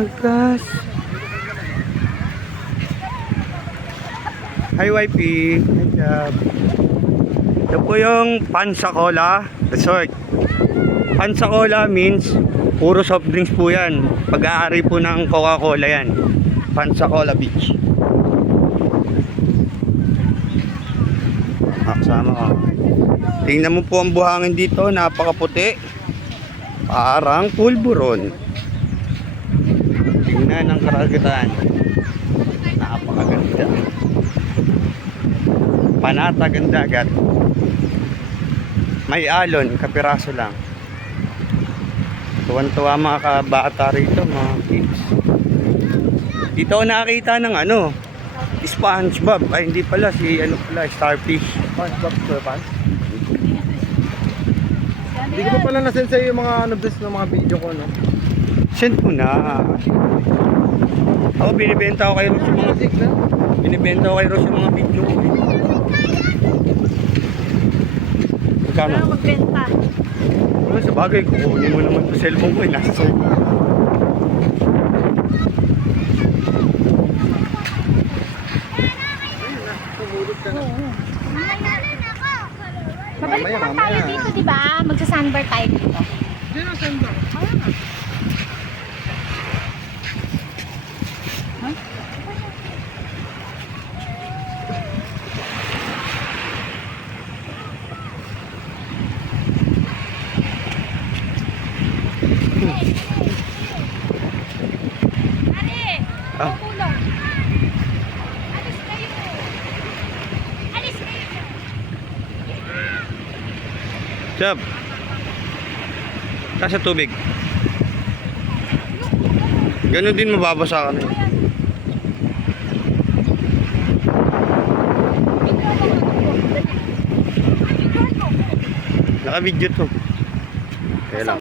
wagas. Hi, wifey. Hi, job. Ito po yung Pansacola Resort. Pansacola means puro soft drinks po yan. Pag-aari po ng Coca-Cola yan. Pansacola Beach. Kasama ko. Tingnan mo po ang buhangin dito. Napakaputi. Parang pulburon. Tingnan ang karagatan. Napakaganda. Panatag ang dagat. May alon, kapiraso lang. Tuwan-tuwa mga kabata rito, mga kids. Dito ako nakakita ng SpongeBob. Ay, hindi pala, starfish. SpongeBob SquarePants. Hindi ko pa pala nasend sa'yo yung mga ng mga video ko, no? Send mo na. Ako, binibenta ko kay Ross yung mga video ko. Magkano? Magbenta. Wala, sa bagay, kukunin mo naman sa cellphone ko. Nasa sa'yo. Tumulog ka na. Babalik naman tayo dito, di ba? Magsa-sunbar tayo dito. Diyan ang sandal. Ah. Tumulong. Alis kayo. Alis kayo. Chab. Nasa tubig. Ganon din mababasa ka na. Naka-video to. Kaya lang.